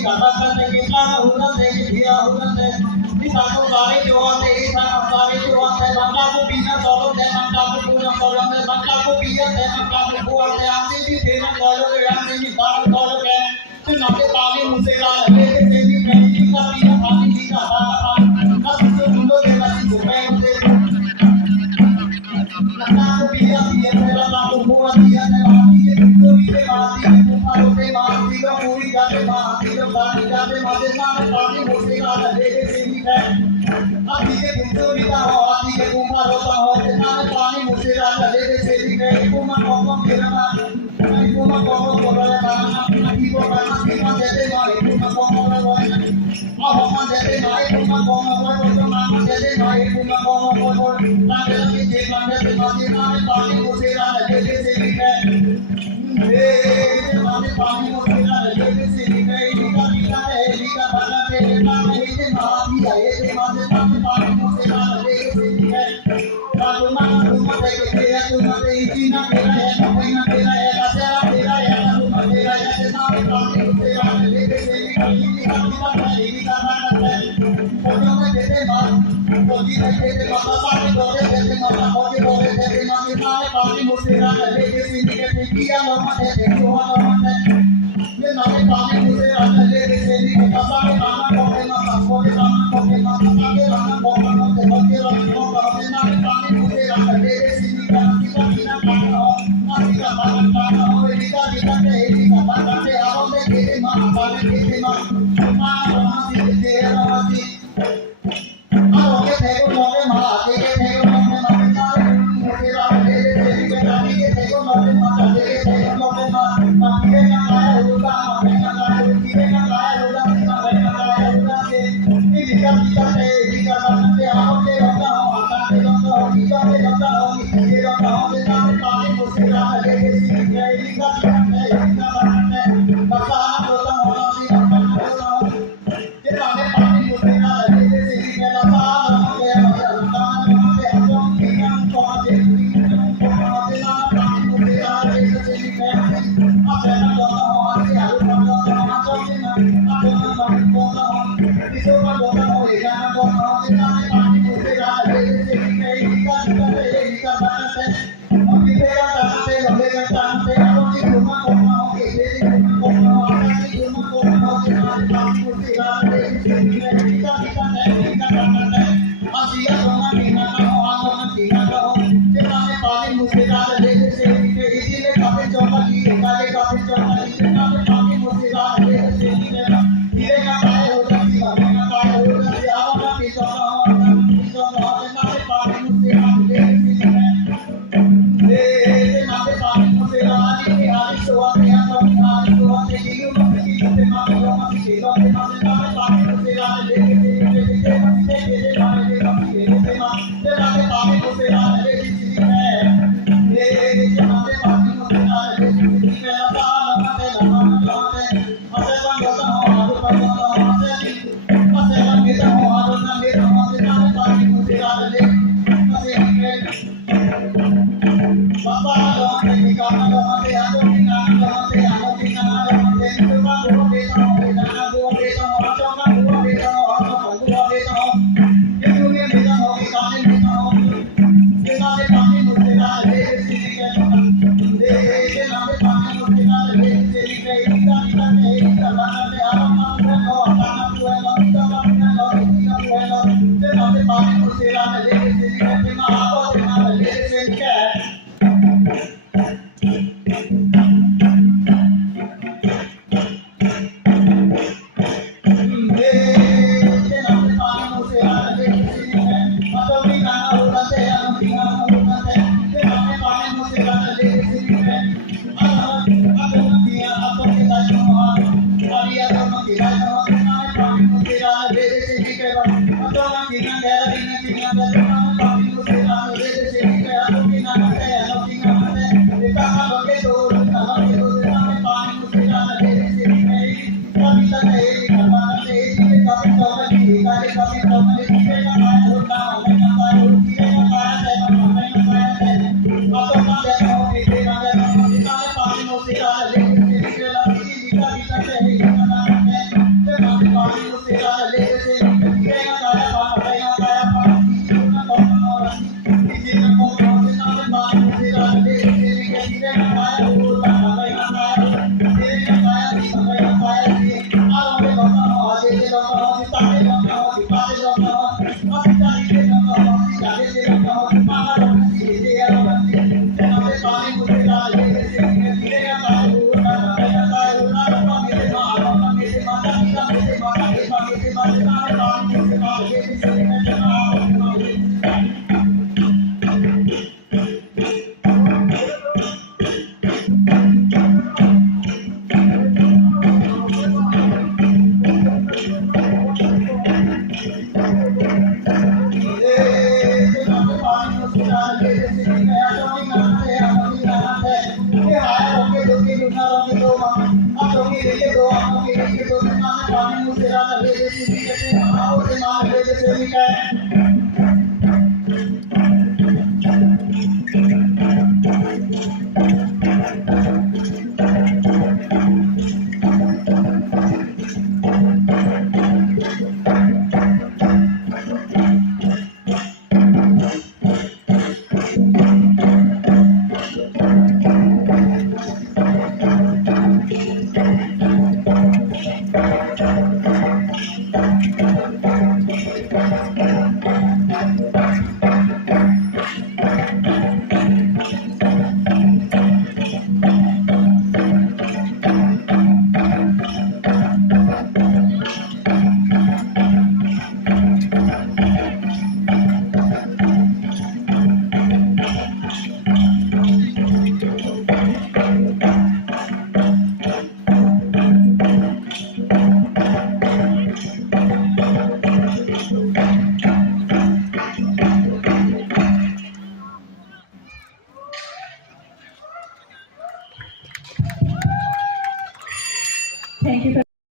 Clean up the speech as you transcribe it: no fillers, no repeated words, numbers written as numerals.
kata kata kita urat deh dia urat deh di satu kali jual deh satu kali jual deh bangka ku bina tolong deh bangka ku punya tolong deh bangka ku biar deh bangka ku buat deh anti di tenan tolong deh anti di barang tolong deh tu nanti paling musela lagi deh sini kali kita biar paling kita barang kalau tu dulu deh lagi supaya deh bangka ku biar biar deh bangka ku buat biar deh anti di tu biar mati kumaro deh mati lo puri jabe mati lo bani jabe mati mana paling musela lagi deh sini kali अभी के बुजुर्ग का हो अभी के कुमार होता हो जितना पानी मुझसे रात ले ले से भी गए कुमार कौन मेरा कुमार कौन बोल रहा है अभी वो गाना सीमा देते भाई कुमार कौन बोल रहा है अब हम देते भाई कुमार कौन बोल रहा है तो नाम देते भाई कुमार कौन बोल रहा है ना देते जे मान देते मदीना में पानी मुझसे रात ले ले से भी गए ये माने पानी मुझसे रात ले ले से भी गए इनका नीला है इनका भला है इनका नहीं से माफी है ये माने पानी मुझसे रात ले ले से भी गए कालुमा कालुमा देखे तेरा तुम ते इतना तेरा है कोई ना तेरा है तेरा तेरा है कालुमा तेरा है तेरा पानी मुझसे रात ले ले से भी गए इनका बात है फोटो में देते बात कोई देते माता पानी बोले देते माता होके बोले देते माने पानी मुझसे रात ले ले से भी गए किया मामा देते हुआ मामा ये नामे पानी मुझसे रात ले ले से भी गए पापा के मामा बोले माता बोले मामा बोले माता के मामा बोले माता होके बोले नामे पानी मुझसे रात ले ले से भी गए कितना कितना पानी हो कितना पानी हो एलिका कितना के एलिका पानी से आओ ले तेरे मां पानी तेरे मां मां देते हैं मासी आओगे देखो लोगे मां के देखो लोगे मां मुझसे रात ले ले से भी गए पानी के देखो लोगे मां के देखो लोगे मां के ना आया होगा मां ना आया होगा ना आया होगा ना आया होगा से एलिका कितना के एलिका पानी से आओ ले होगा हो आता के होगा हो कितना के होगा हो ये होगा हो ना पानी मुझसे रात ले ले से भी गए एलिका कितना के एलिका पानी से बसा होता हो ये नामे पानी मुझसे रात ले ले से भी गए बसा हो गया Thank you. मुझसे रात ले जैसे कि मैं आता हूँ ना है हमारी रात है ये आया होंगे दो के लुना होंगे दो आप लोग के लिए दो आप के लिए दो ना पानी मुझसे रात ले जैसे कि कहते हैं आओ से मान ले जैसे भी है Thank you.